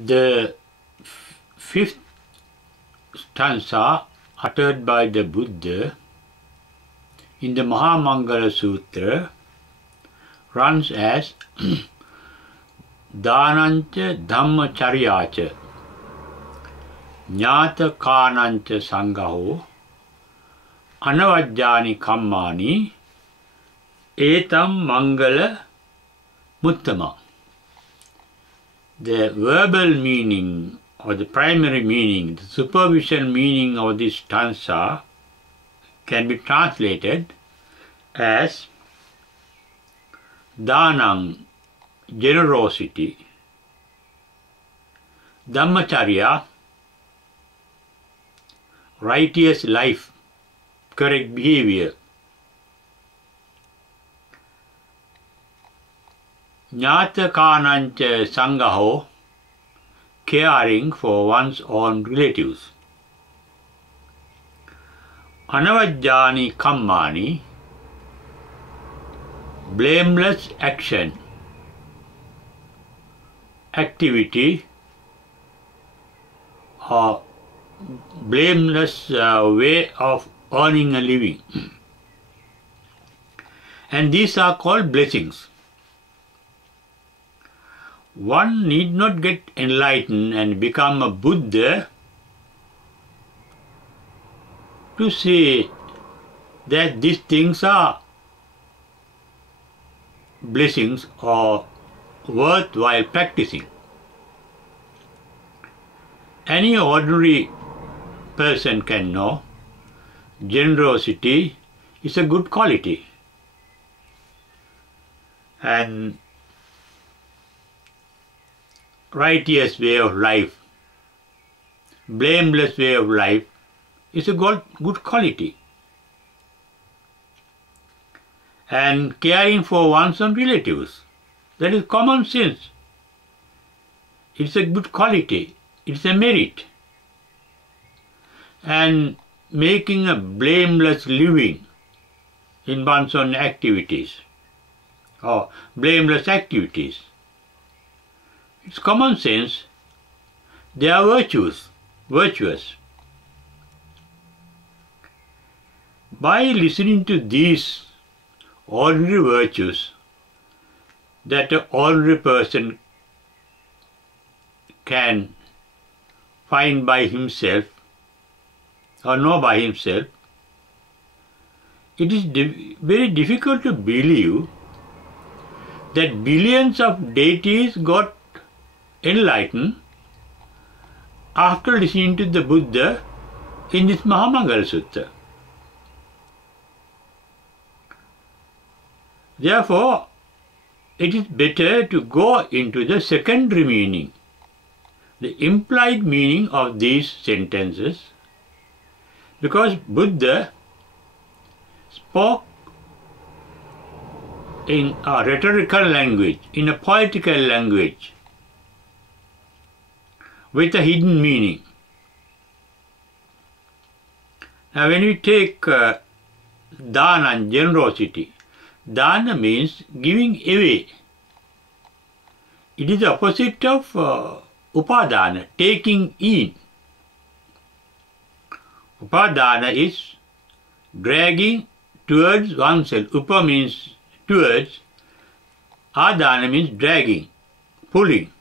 The fifth stanza uttered by the Buddha in the Mahamangala Sutra runs as Dhanancha Dhammacharyacha Jnata Kanancha Sangaho Anavajjani Kammani Etam Mangala Muttama. The verbal meaning or the primary meaning, the superficial meaning of this stanza can be translated as Dhanam, generosity, Dhammacharya, righteous life, correct behavior, Jnata Kanancha Sangaho, caring for one's own relatives, Anavajjani Kammani, blameless action, activity or blameless way of earning a living. And these are called blessings. One need not get enlightened and become a Buddha to say that these things are blessings or worthwhile practicing. Any ordinary person can know generosity is a good quality, and righteous way of life, blameless way of life is a good quality. And caring for one's own relatives, that is common sense. It's a good quality, it's a merit. And making a blameless living in one's own activities or blameless activities, it's common sense. They are virtuous. By listening to these ordinary virtues that an ordinary person can find by himself or know by himself, it is very difficult to believe that billions of deities got enlightened after listening to the Buddha in this Mahamangala Sutta. Therefore, it is better to go into the secondary meaning, the implied meaning of these sentences, because Buddha spoke in a rhetorical language, in a poetical language, with a hidden meaning. Now when we take dana, generosity, dana means giving away. It is the opposite of upadana, taking in. Upadana is dragging towards oneself. Upa means towards, adana means dragging, pulling.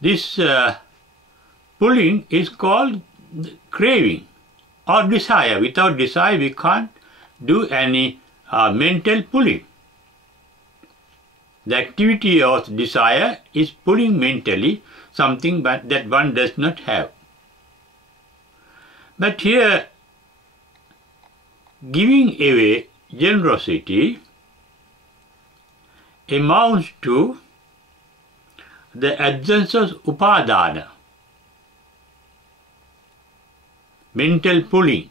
This pulling is called craving or desire. Without desire, we can't do any mental pulling. The activity of desire is pulling mentally something that one does not have. But here, giving away generosity amounts to the absence of upadana, mental pulling.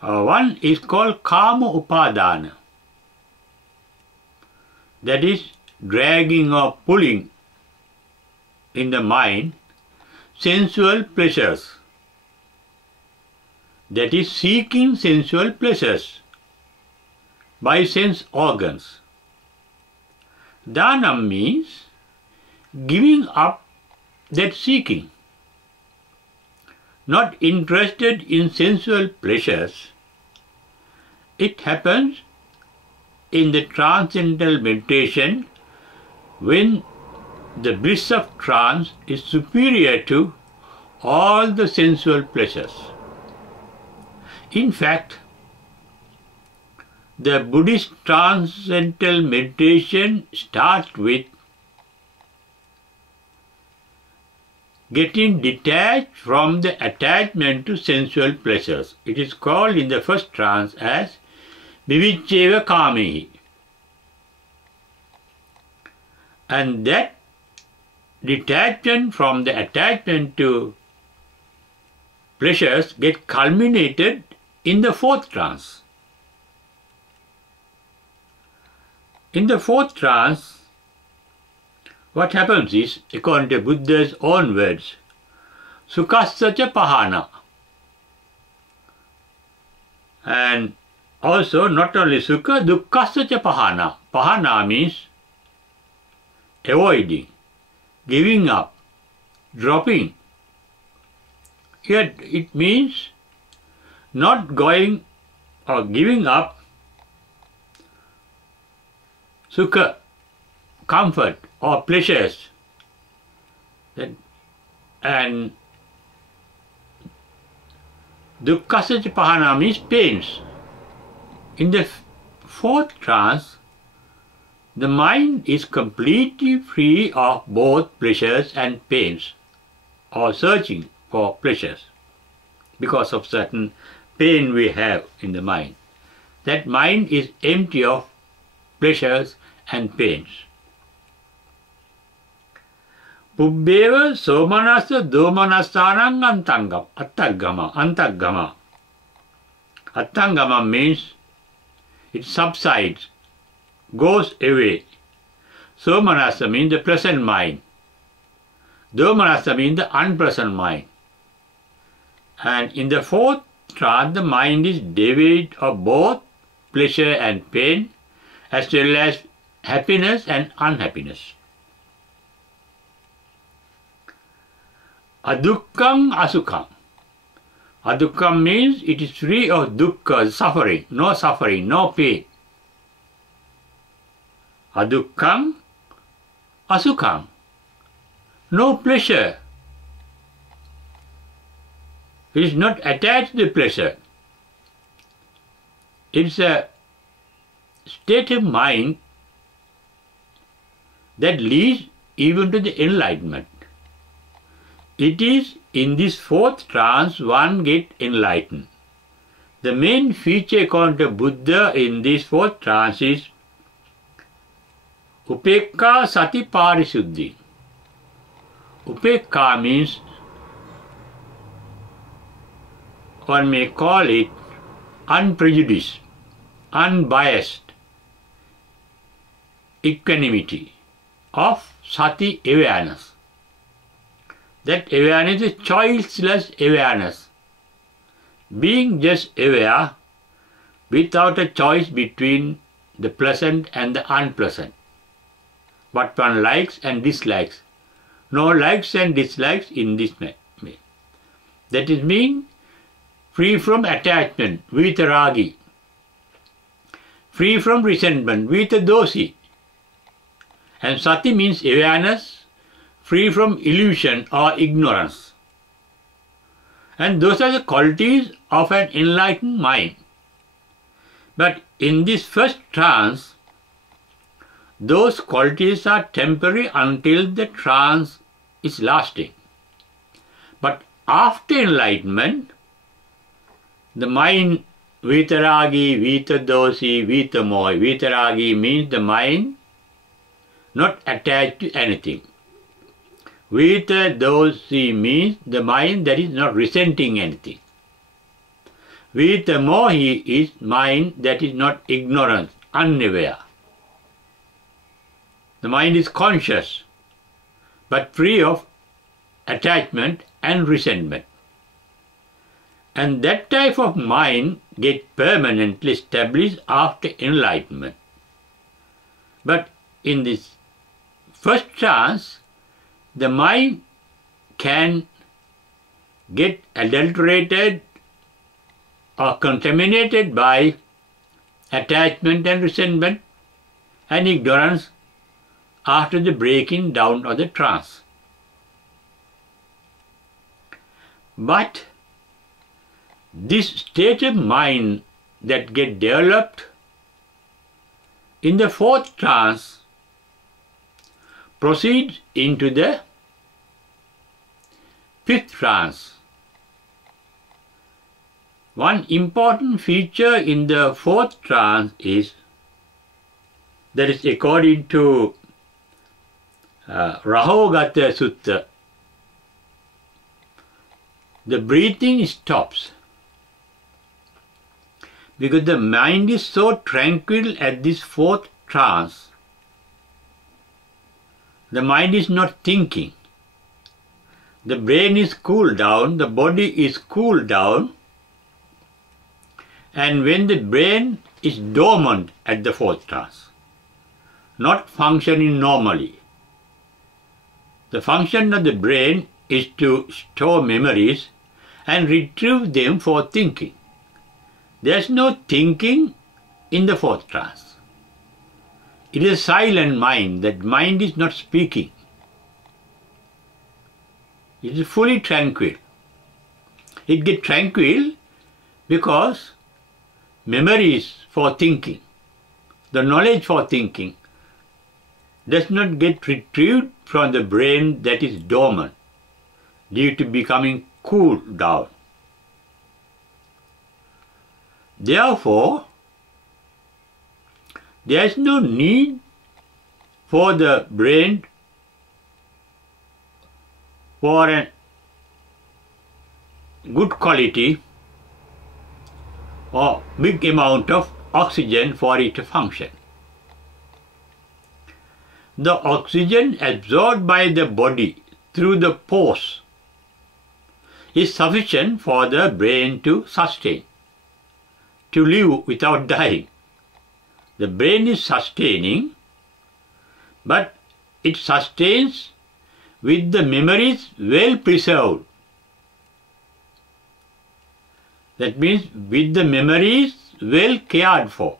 One is called kama upadana, that is dragging or pulling in the mind sensual pleasures, that is seeking sensual pleasures. by sense organs. Dhanam means giving up that seeking. Not interested in sensual pleasures. It happens in the transcendental meditation when the bliss of trance is superior to all the sensual pleasures. In fact, the Buddhist transcendental meditation starts with getting detached from the attachment to sensual pleasures. It is called in the first trance as Vivicceva Kamehi. And that detachment from the attachment to pleasures get culminated in the fourth trance. In the fourth trance, what happens is, according to Buddha's own words, Sukhassa ca pahana. And also, not only Sukha, Dukkhassa ca pahana. Pahana means avoiding, giving up, dropping. Here it means not going or giving up Sukha, comfort or pleasures, and Dukkhassa ca pahana means pains. In the fourth trance, the mind is completely free of both pleasures and pains, or searching for pleasures because of certain pain we have in the mind. That mind is empty of pleasures and pains. Pubbeva somanasa domanassanang antaggama. Attangama means it subsides, goes away. Somanasa means the present mind. Domanasa means the unpleasant mind. And in the fourth trance, the mind is devoid of both pleasure and pain, as well as happiness and unhappiness. Adukkam asukham. Adukkam means it is free of dukkha, suffering, no pain. Adukkam asukham. No pleasure. It is not attached to the pleasure. It's a state of mind that leads even to the enlightenment. It is in this fourth trance one gets enlightened. The main feature according to Buddha in this fourth trance is Upekka Sati Parisuddhi. Upekka means, one may call it unprejudiced, unbiased equanimity of Sati awareness. That awareness is choiceless awareness. Being just aware without a choice between the pleasant and the unpleasant. What one likes and dislikes. No likes and dislikes in this way. That is mean free from attachment, vitaragi. Free from resentment, vitadosi. And sati means awareness, free from illusion or ignorance. And those are the qualities of an enlightened mind. But in this first trance, those qualities are temporary until the trance is lasting. But after enlightenment, the mind vitaragi, vitadosi, vitamoy. Vitaragi means the mind not attached to anything. Vitadosi means the mind that is not resenting anything. Vitamohi is mind that is not ignorant, unaware. The mind is conscious, but free of attachment and resentment. And that type of mind gets permanently established after enlightenment. But in this first trance, the mind can get adulterated or contaminated by attachment and resentment and ignorance after the breaking down of the trance. But this state of mind that get developed in the fourth trance proceeds into the fifth trance. One important feature in the fourth trance is that is according to Rahogata Sutta, the breathing stops because the mind is so tranquil at this fourth trance. The mind is not thinking. The brain is cooled down, the body is cooled down, and when the brain is dormant at the fourth trance, not functioning normally. The function of the brain is to store memories and retrieve them for thinking. There is no thinking in the fourth trance. It is a silent mind. That mind is not speaking. It is fully tranquil. It gets tranquil because memories for thinking, the knowledge for thinking, does not get retrieved from the brain that is dormant due to becoming cooled down. Therefore, there is no need for the brain for a good quality or big amount of oxygen for it to function. The oxygen absorbed by the body through the pores is sufficient for the brain to sustain, to live without dying. The brain is sustaining, but it sustains with the memories well preserved. That means with the memories well cared for.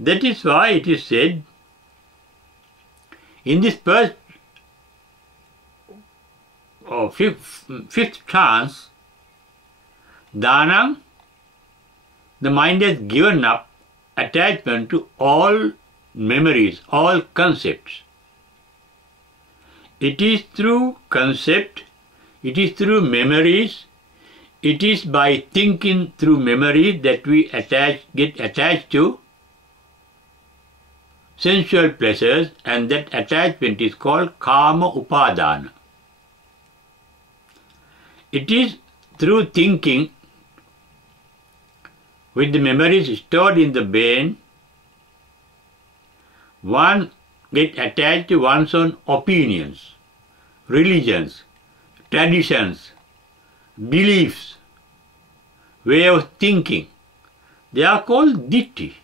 That is why it is said in this first or fifth trance, Dhanam, the mind has given up attachment to all memories, all concepts. It is through concept, it is through memories, it is by thinking through memory that we get attached to sensual pleasures, and that attachment is called Kama Upadana. It is through thinking with the memories stored in the brain, one gets attached to one's own opinions, religions, traditions, beliefs, way of thinking. They are called ditti.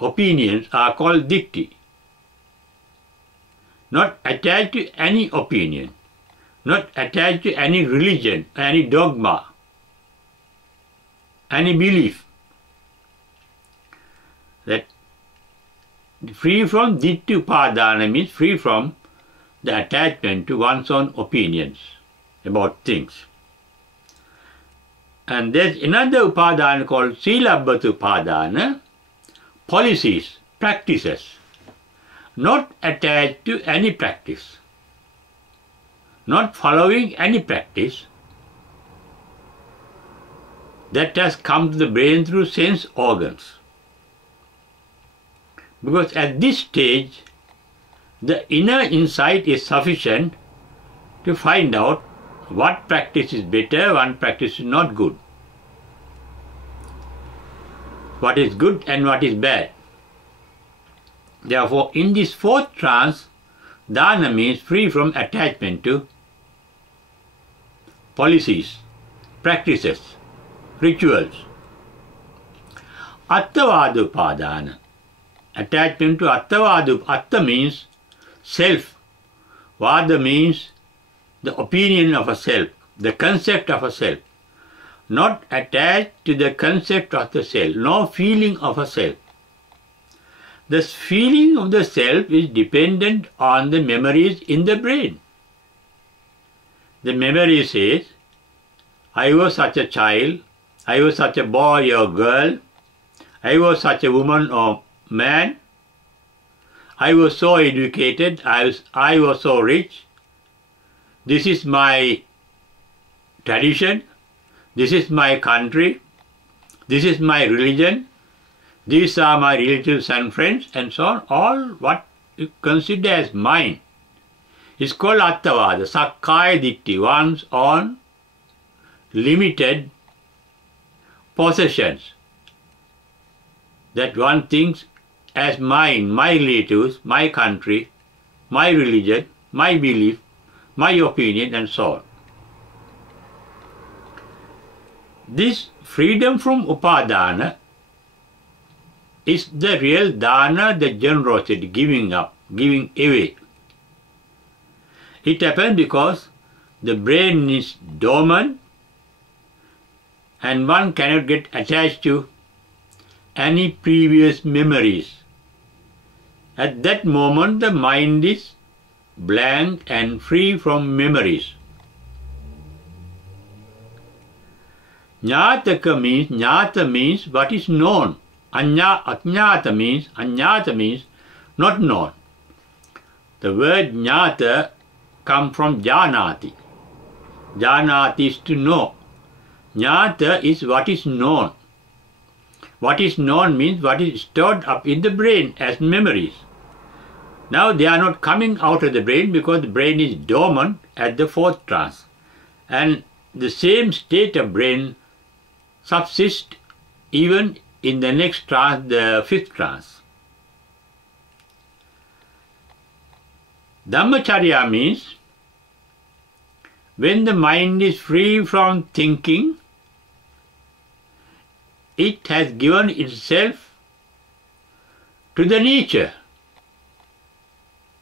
Opinions are called ditti. Not attached to any opinion, not attached to any religion, any dogma, any belief. That free from ditti upadana means free from the attachment to one's own opinions about things. And there's another upadana called silabbata upadana, policies, practices, not attached to any practice, not following any practice that has come to the brain through sense organs. Because at this stage, the inner insight is sufficient to find out what practice is better, what practice is not good, what is good and what is bad. Therefore, in this fourth trance, dana means free from attachment to policies, practices, rituals. Attavada upadana. Attachment to attavada. Atta means self. Vada means the opinion of a self, the concept of a self. Not attached to the concept of the self, no feeling of a self. The feeling of the self is dependent on the memories in the brain. The memory says, I was such a child, I was such a boy or girl, I was such a woman or man, I was so educated, I was so rich, this is my tradition, this is my country, this is my religion, these are my relatives and friends, and so on. All what you consider as mine is called attavada, sakkaya ditthi, one's own limited possessions that one thinks as mine, my relatives, my country, my religion, my belief, my opinion, and so on. This freedom from upadana is the real dana, the generosity, giving up, giving away. It happens because the brain is dormant and one cannot get attached to any previous memories. At that moment, the mind is blank and free from memories. Jnata means what is known. Ajnata means not known. The word jnata comes from janati. Janati is to know. Jnata is what is known. What is known means what is stored up in the brain as memories. Now they are not coming out of the brain because the brain is dormant at the fourth trance. And the same state of brain subsists even in the next trance, the fifth trance. Dhammacharya means when the mind is free from thinking, it has given itself to the nature.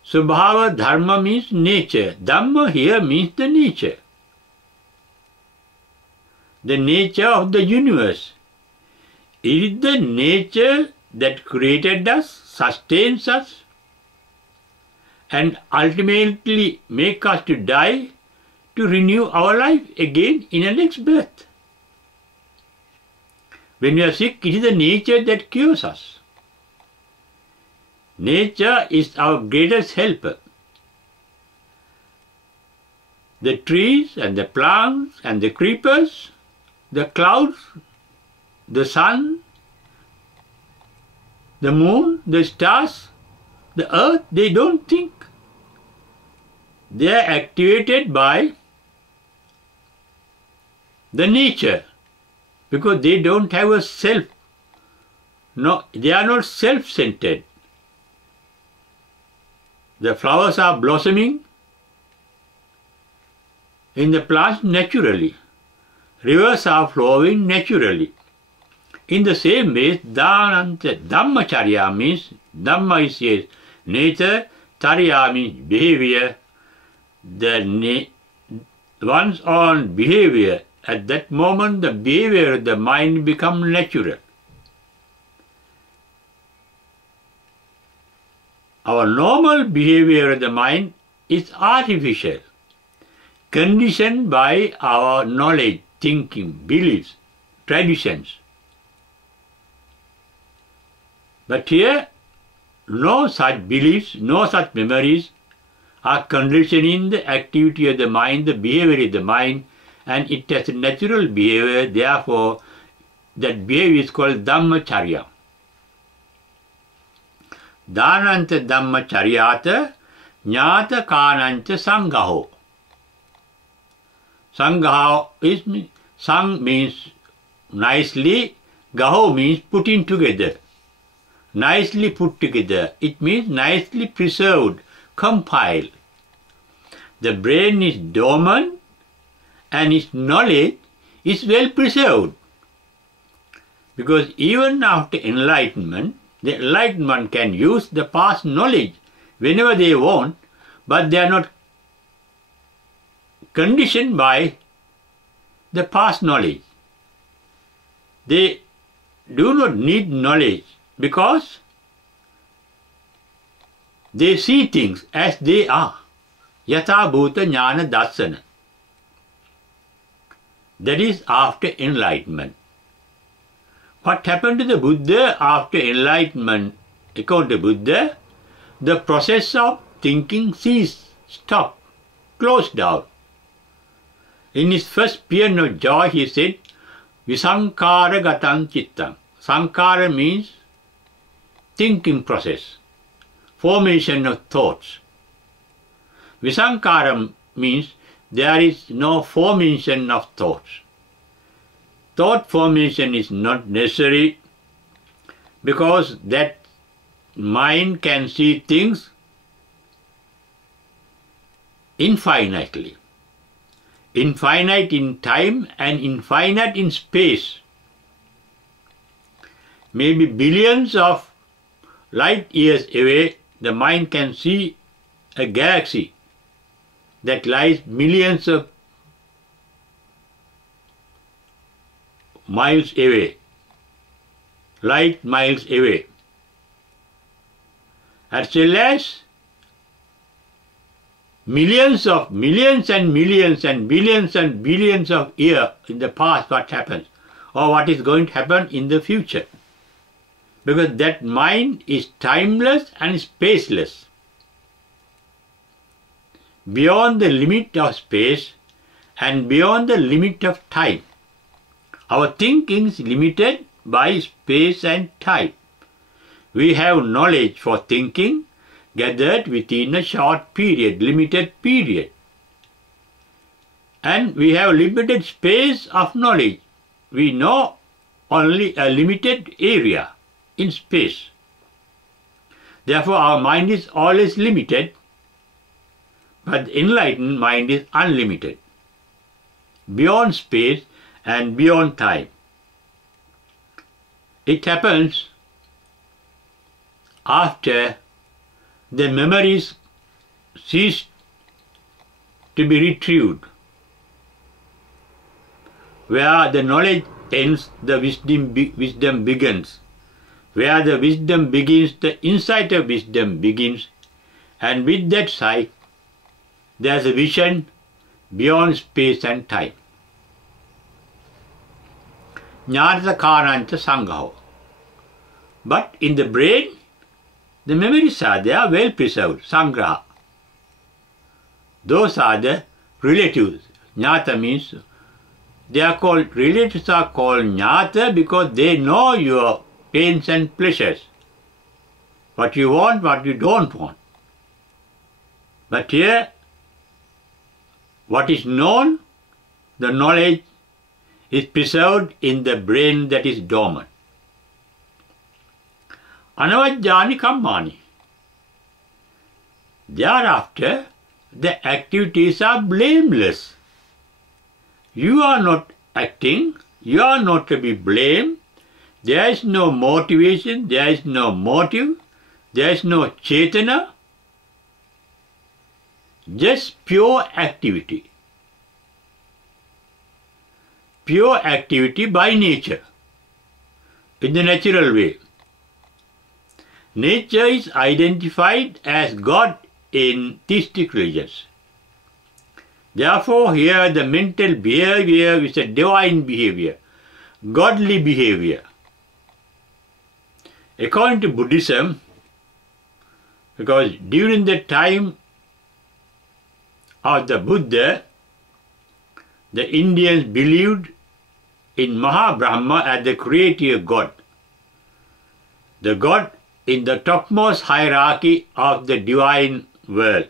Subhava dharma means nature. Dhamma here means the nature. The nature of the universe. It is the nature that created us, sustains us, and ultimately make us to die to renew our life again in a next birth. When we are sick, it is the nature that cures us. Nature is our greatest helper. The trees and the plants and the creepers, the clouds, the sun, the moon, the stars, the earth, they don't think. They are activated by the nature because they don't have a self. No, they are not self-centered. The flowers are blossoming in the plants naturally. Rivers are flowing naturally. In the same way, Dhammacharya means, Dhamma is yes, nature, Charya means behavior. One's own behavior, at that moment the behavior of the mind becomes natural. Our normal behavior of the mind is artificial, conditioned by our knowledge, thinking, beliefs, traditions. But here, no such beliefs, no such memories are conditioning the activity of the mind, the behavior of the mind, and it has a natural behavior, therefore that behavior is called Dhammacharya. Dhananta Dhammacharyata Jnata Kanancha Sanghaho. Sanghaho is, sang means nicely, gaho means putting together. Nicely put together. It means nicely preserved, compiled. The brain is dormant and its knowledge is well preserved. Because even after enlightenment, the enlightenment can use the past knowledge whenever they want, but they are not conditioned by the past knowledge. They do not need knowledge because they see things as they are. Yatha bhuta jnana darsana. That is after enlightenment. What happened to the Buddha after enlightenment? According to Buddha, the process of thinking ceased, stopped, closed down. In his first paean of joy, he said, Visankara gatam chittam. Sankara means thinking process, formation of thoughts. Visankara means there is no formation of thoughts. Thought formation is not necessary because that mind can see things infinitely. Infinite in time and infinite in space. Maybe billions of light years away, the mind can see a galaxy that lies millions of miles away, light miles away. As well as millions and millions and billions and billions of years in the past what happens or what is going to happen in the future. Because that mind is timeless and spaceless. Beyond the limit of space and beyond the limit of time. Our thinking is limited by space and time. We have knowledge for thinking gathered within a short period, limited period. And we have limited space of knowledge. We know only a limited area in space. Therefore, our mind is always limited, but the enlightened mind is unlimited, beyond space and beyond time. It happens after the memories cease to be retrieved. Where the knowledge ends, the wisdom begins. Where the wisdom begins, the insight of wisdom begins. And with that sight, there is a vision beyond space and time. Jnanata kāranca sanghaho. But in the brain, the memories are there, well preserved, sangraha. Those are the relatives. Jnata means, they are called, relatives are called jnata because they know your pains and pleasures. What you want, what you don't want. But here, what is known, the knowledge is preserved in the brain that is dormant. Anavajjani kammani. Thereafter, the activities are blameless. You are not acting, you are not to be blamed. There is no motivation, there is no motive, there is no chetana. Just pure activity. Pure activity by nature, in the natural way. Nature is identified as God in theistic religions. Therefore, here the mental behavior is a divine behavior, godly behavior. According to Buddhism, because during the time of the Buddha, the Indians believed in Mahabrahma as the creator God. The God in the topmost hierarchy of the divine world.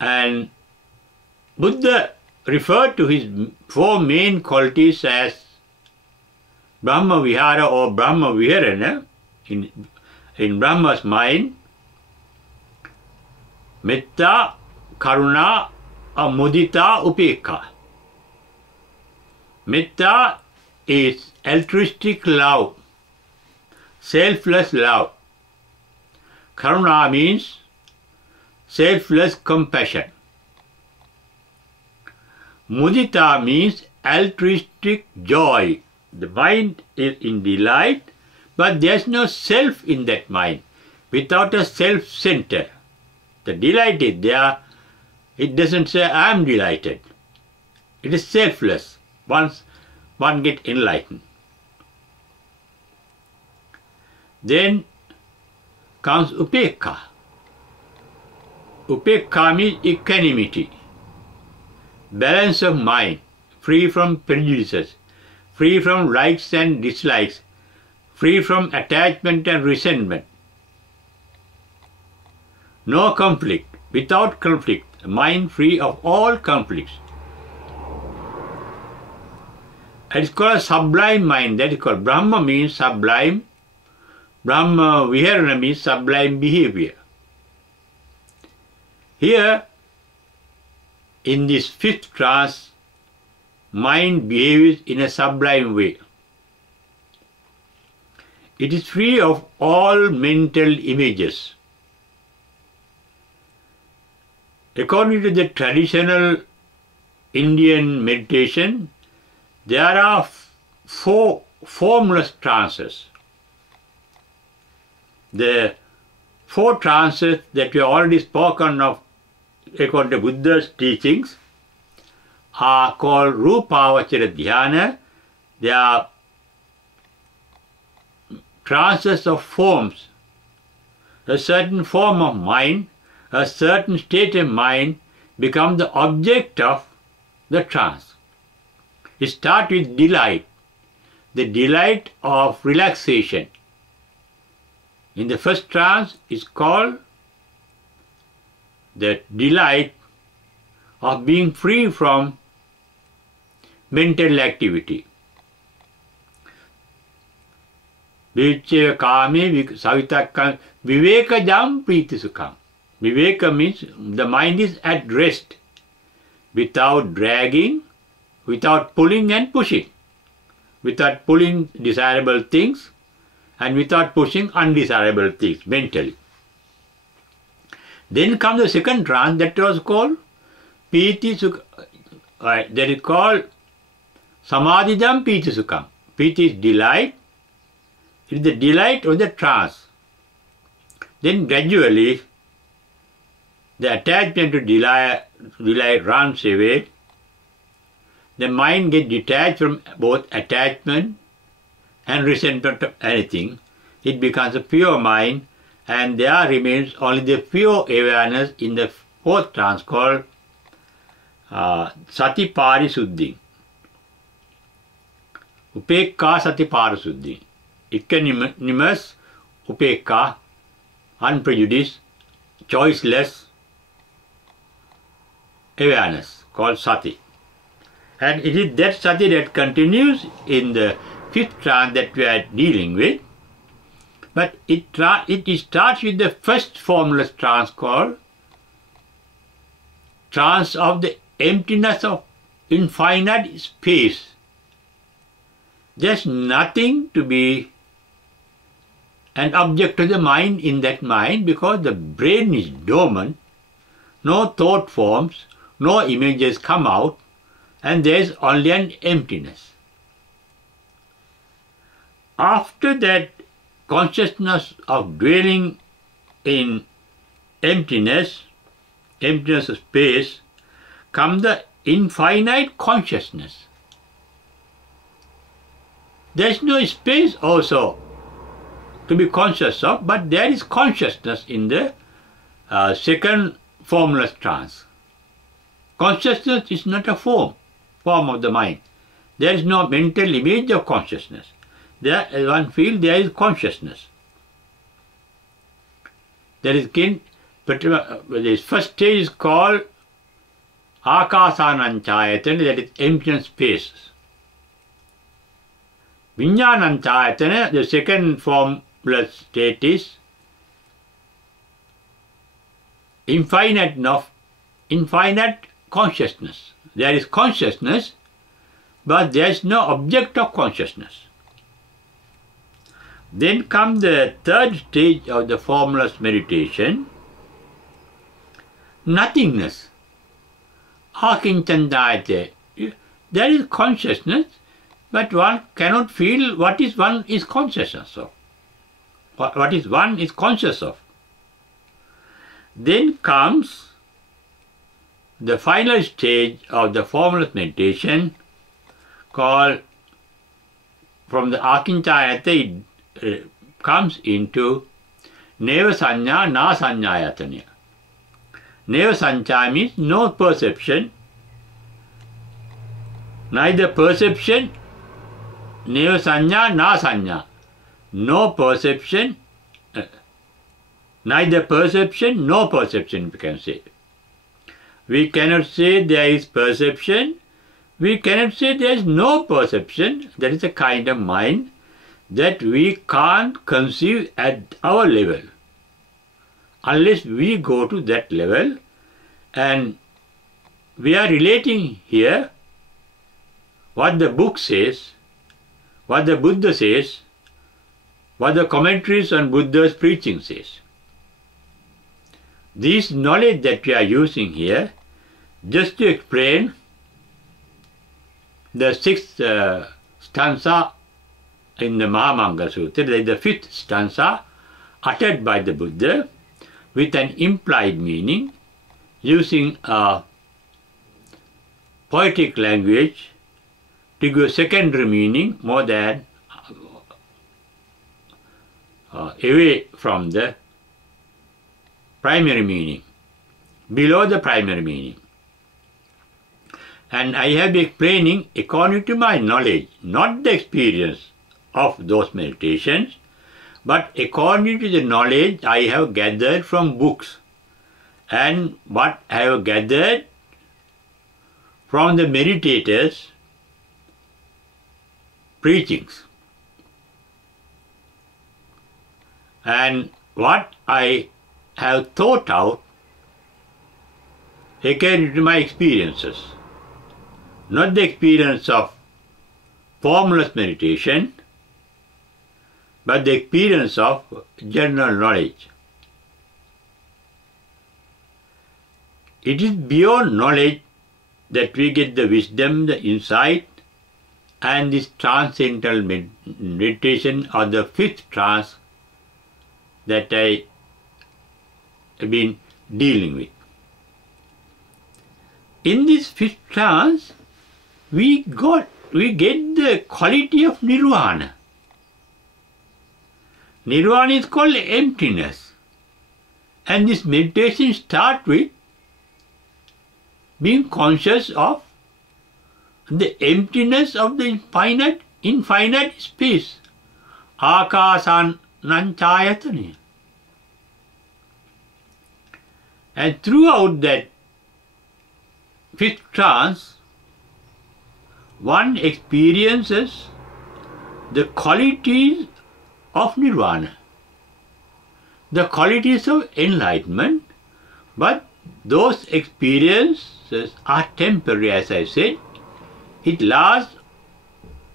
And Buddha referred to his four main qualities as Brahma Vihara or Brahma Viharana in Brahma's mind. Metta, karuna or mudita, upekha. Metta is altruistic love, selfless love. Karuna means selfless compassion. Mudita means altruistic joy. The mind is in delight, but there is no self in that mind. Without a self-center. The delight is there. It doesn't say, I am delighted. It is selfless. Once one gets enlightened. Then comes upekha. Upekha means equanimity. Balance of mind, free from prejudices, free from likes and dislikes, free from attachment and resentment. No conflict, without conflict, mind free of all conflicts. It is called a sublime mind, that is called Brahma means sublime. Brahma Viharana means sublime behavior. Here, in this fifth trance, mind behaves in a sublime way. It is free of all mental images. According to the traditional Indian meditation, there are 4 formless trances. The 4 trances that we have already spoken of according to Buddha's teachings are called Rupavachara Dhyana. They are trances of forms. A certain form of mind, a certain state of mind becomes the object of the trance. It starts with delight, the delight of relaxation. In the first trance is called the delight of being free from mental activity. Vichya kame savitakam vivekajam pritisukam. Viveka means the mind is at rest, without dragging, without pulling and pushing, without pulling desirable things and without pushing undesirable things mentally. Then comes the second trance that was called Piti Sukha. That is called Samadhijam Piti Sukham. Piti is delight. It is the delight of the trance. Then gradually the attachment to delight runs away. The mind gets detached from both attachment and resentment of anything. It becomes a pure mind, and there remains only the pure awareness in the fourth trance called Sati Parisuddhi. Upekha Sati Parisuddhi. Equanimous Upekha, unprejudiced, choiceless awareness called Sati. And it is that Sati that continues in the fifth trance that we are dealing with. But it starts with the first formless trance called trance of the emptiness of infinite space. There's nothing to be an object to the mind in that mind because the brain is dormant, no thought forms, no images come out, and there is only an emptiness. After that consciousness of dwelling in emptiness of space, comes the infinite consciousness. There is no space also to be conscious of, but there is consciousness in the second formless trance. Consciousness is not a form of the mind. There is no mental image of consciousness. There, as one feels, there is consciousness. There is this first stage is called Akasananchayatana, that is empty space. Vijnananchayatana, the second formless state is infinite enough infinite consciousness. There is consciousness, but there is no object of consciousness. Then comes the third stage of the formless meditation, nothingness. Akinchandayate. There is consciousness, but one cannot feel what is one is consciousness of. What is one is conscious of. Then comes the final stage of the formless meditation called, from the Akinchandayate, it comes into Neva Sanya Na Sanyayatanya. Neva Sanya means no perception, neither perception, Neva Sanya Na Sanya. No perception, neither perception, no perception, we can say. We cannot say there is perception, we cannot say there is no perception. That is a kind of mind that we can't conceive at our level. Unless we go to that level, and we are relating here what the book says, what the Buddha says, what the commentaries on Buddha's preaching says. This knowledge that we are using here, just to explain the sixth stanza in the Mahamangala Sutra, that is the fifth stanza uttered by the Buddha with an implied meaning, using a poetic language to give a secondary meaning more than away from the primary meaning, below the primary meaning. And I have been explaining according to my knowledge, not the experience of those meditations, but according to the knowledge I have gathered from books and what I have gathered from the meditators' preachings. And what I have thought out according to my experiences, not the experience of formless meditation, but the experience of general knowledge. It is beyond knowledge that we get the wisdom, the insight, and this transcendental meditation or the fifth trance that I have been dealing with. In this fifth trance, we get the quality of nirvana. Nirvana is called emptiness. And this meditation starts with being conscious of the emptiness of the infinite space. Akasan nanchayatana. And throughout that fifth trance, one experiences the qualities of nirvana, the qualities of enlightenment, but those experiences are temporary, as I said. It lasts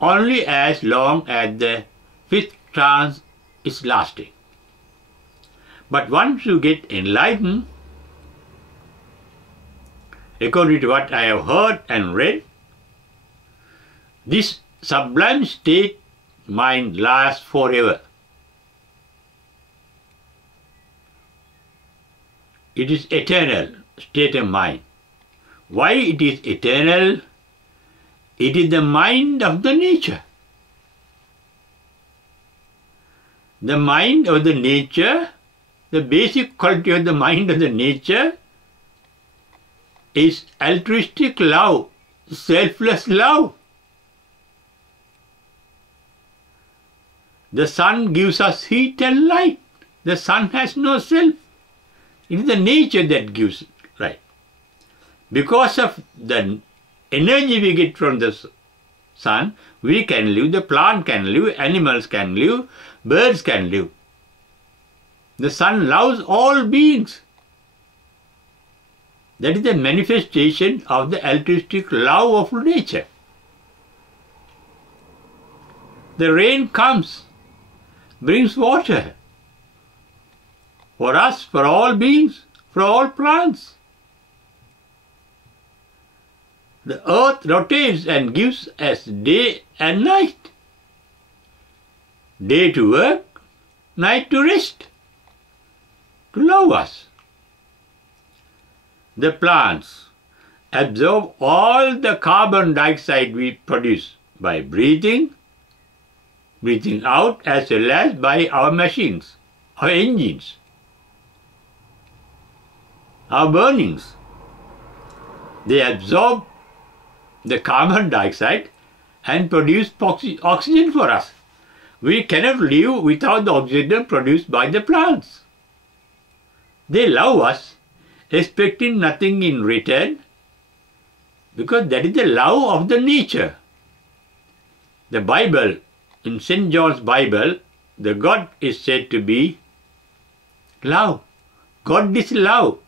only as long as the fifth trance is lasting. But once you get enlightened, according to what I have heard and read, this sublime state mind lasts forever. It is eternal state of mind. Why it is eternal? It is the mind of the nature. The mind of the nature, the basic quality of the mind of the nature is altruistic love, selfless love. The sun gives us heat and light. The sun has no self. It is the nature that gives light. Because of the energy we get from the sun, we can live, the plant can live, animals can live, birds can live. The sun loves all beings. That is the manifestation of the altruistic love of nature. The rain comes, brings water for us, for all beings, for all plants. The earth rotates and gives us day and night. Day to work, night to rest, to love us. The plants absorb all the carbon dioxide we produce by breathing out, as well as by our machines, our engines, our burnings. They absorb the carbon dioxide and produce oxygen for us. We cannot live without the oxygen produced by the plants. They love us, expecting nothing in return, because that is the love of the nature. The Bible, in St. John's Bible, the God is said to be love. God is love.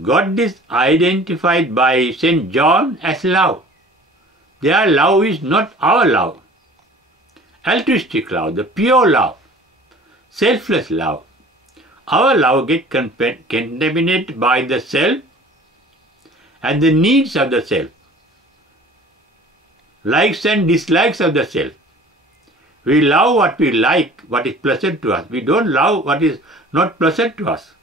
God is identified by St. John as love. Their love is not our love. Altruistic love, the pure love, selfless love. Our love gets contaminated by the self and the needs of the self, likes and dislikes of the self. We love what we like, what is pleasant to us. We don't love what is not pleasant to us.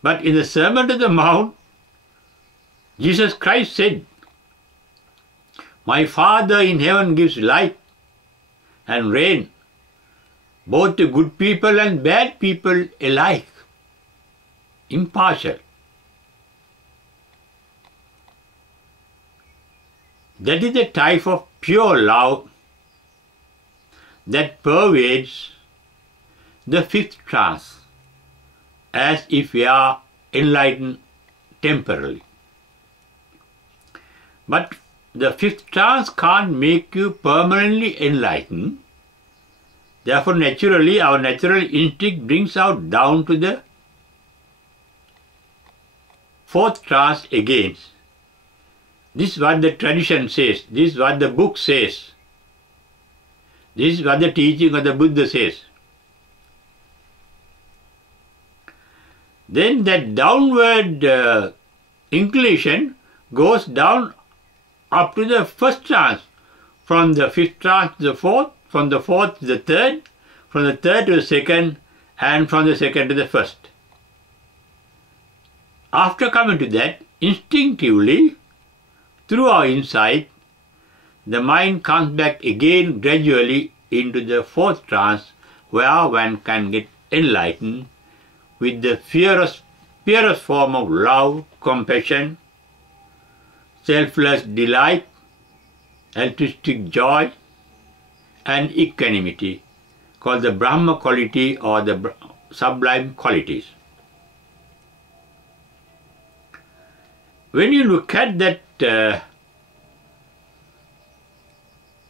But in the Sermon on the Mount, Jesus Christ said, "My Father in heaven gives light and rain, both to good people and bad people alike, impartial." That is the type of pure love that pervades the fifth trance, as if we are enlightened temporarily. But the fifth trance can't make you permanently enlightened. Therefore, naturally, our natural instinct brings out down to the fourth trance again. This is what the tradition says. This is what the book says. This is what the teaching of the Buddha says. Then that downward inclination goes down up to the first trance, from the fifth trance to the fourth, from the fourth to the third, from the third to the second, and from the second to the first. After coming to that, instinctively, through our insight, the mind comes back again gradually into the fourth trance, where one can get enlightened with the purest form of love, compassion, selfless delight, altruistic joy, and equanimity, called the Brahma quality or the sublime qualities. When you look at that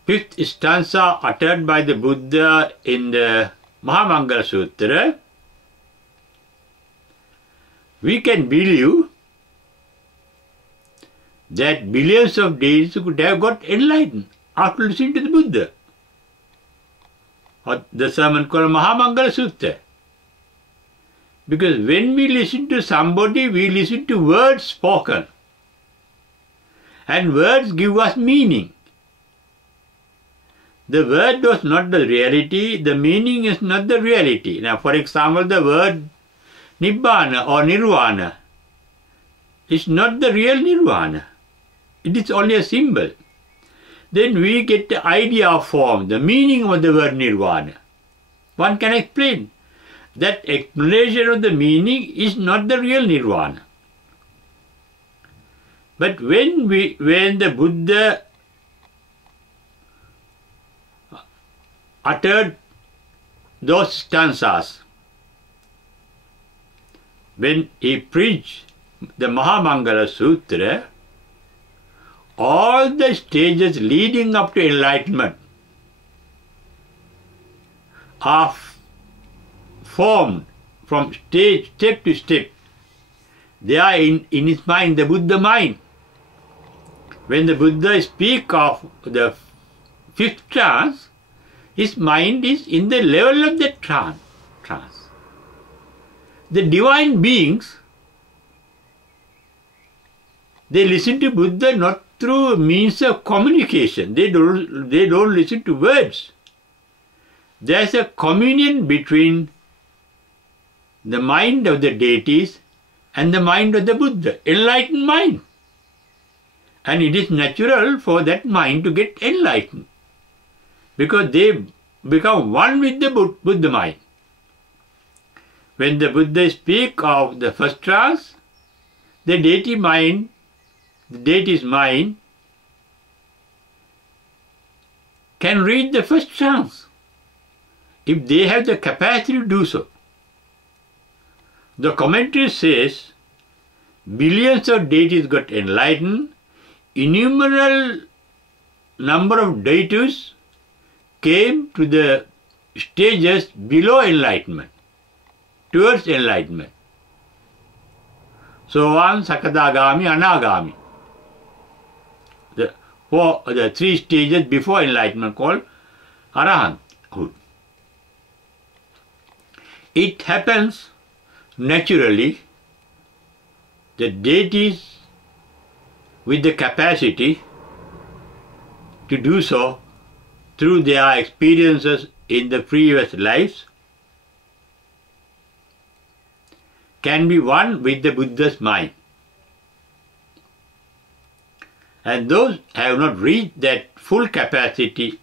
fifth stanza uttered by the Buddha in the Mahamangala Sutra, we can believe that billions of deities could have got enlightened after listening to the Buddha, or the sermon called Mahamangala Sutta. Because when we listen to somebody, we listen to words spoken. And words give us meaning. The word was not the reality, the meaning is not the reality. Now, for example, the word Nibbana or Nirvana is not the real Nirvana. It is only a symbol. Then we get the idea of form, the meaning of the word Nirvana. One can explain. That explanation of the meaning is not the real Nirvana. But when the Buddha uttered those stanzas, when he preached the Mahamangala Sutra, all the stages leading up to enlightenment are formed from step to step. They are in his mind, the Buddha mind. When the Buddha speaks of the fifth trance, his mind is in the level of the trance. The divine beings, they listen to Buddha not through means of communication. They don't listen to words. There is a communion between the mind of the deities and the mind of the Buddha, enlightened mind. And it is natural for that mind to get enlightened, because they become one with the Buddha mind. When the Buddha speaks of the first trance, the deity's mind can reach the first trance if they have the capacity to do so. The commentary says billions of deities got enlightened, innumerable number of deities came to the stages below enlightenment, towards enlightenment. Sovan, Sakadagami, Anagami. The three stages before enlightenment called Arahanthood. It happens naturally that deities with the capacity to do so through their experiences in the previous lives can be one with the Buddha's mind. And those who have not reached that full capacity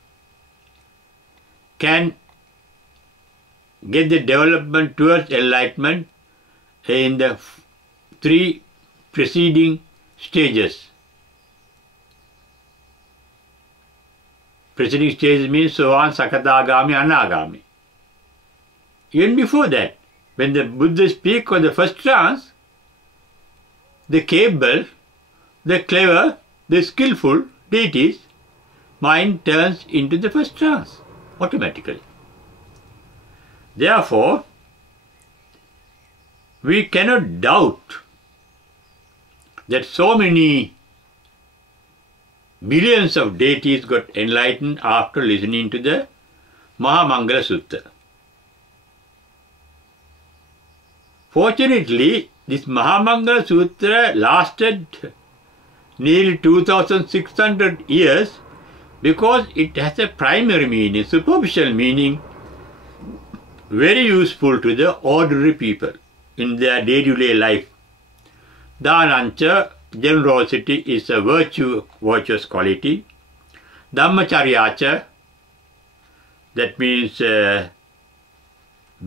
can get the development towards enlightenment in the three preceding stages. Preceding stages means Sovan, Sakadagami, Anagami. Even before that, when the Buddha speaks of the first trance, the capable, the clever, the skillful deities, mind turns into the first trance automatically. Therefore, we cannot doubt that so many billions of deities got enlightened after listening to the Mahamangala Sutta. Fortunately, this Mahamangala Sutra lasted nearly 2600 years because it has a primary meaning, superficial meaning, very useful to the ordinary people in their day-to-day life. Dhanancha, generosity, is a virtuous quality. Dhammacharyacha, that means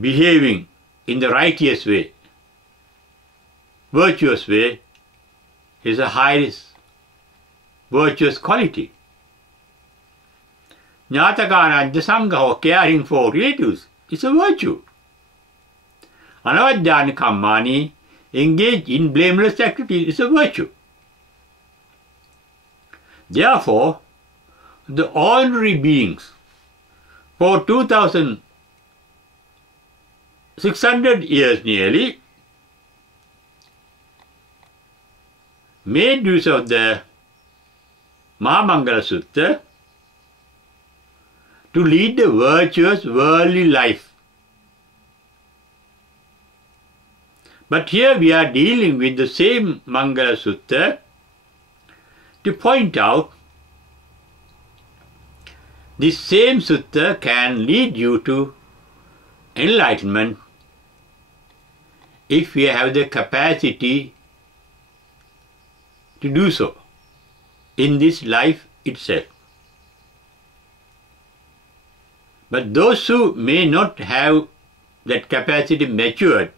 behaving in the righteous way, virtuous way, is a highest virtuous quality. Jnatakaranja Sangha, caring for relatives, is a virtue. Anavajjani Kammani, engage in blameless activities, is a virtue. Therefore, the ordinary beings for 2600 years nearly made use of the Mahamangala Sutta to lead a virtuous worldly life. But here we are dealing with the same Mangala Sutta to point out this same Sutta can lead you to enlightenment if we have the capacity to do so in this life itself. But those who may not have that capacity matured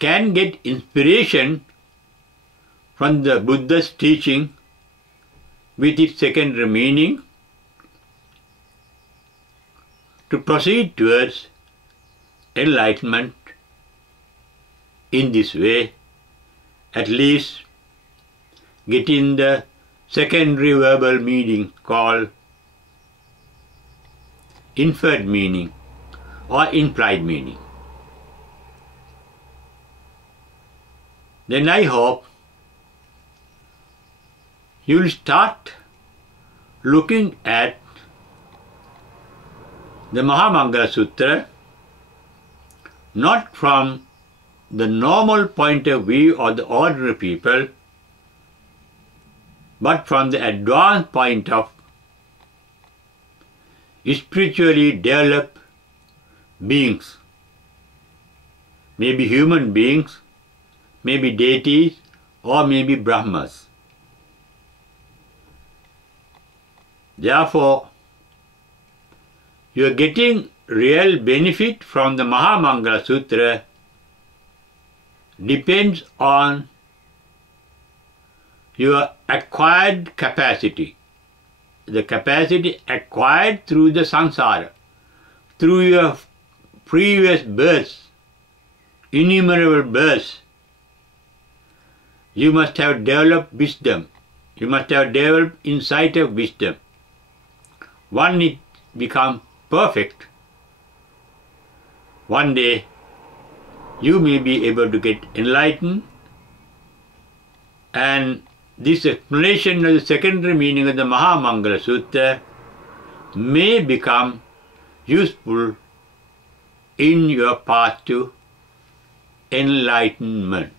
can get inspiration from the Buddha's teaching with its secondary meaning to proceed towards enlightenment in this way, at least getting the secondary verbal meaning called inferred meaning or implied meaning. then I hope you will start looking at the Mahamangala Sutra not from the normal point of view of the ordinary people, but from the advanced point of spiritually developed beings, maybe human beings, maybe deities, or maybe Brahmas. Therefore, you are getting real benefit from the Mahamangala Sutra depends on your acquired capacity, the capacity acquired through the samsara, through your previous births, innumerable births. You must have developed wisdom. You must have developed insight of wisdom. When it becomes perfect, one day you may be able to get enlightened, and this explanation of the secondary meaning of the Mahamangala Sutta may become useful in your path to enlightenment.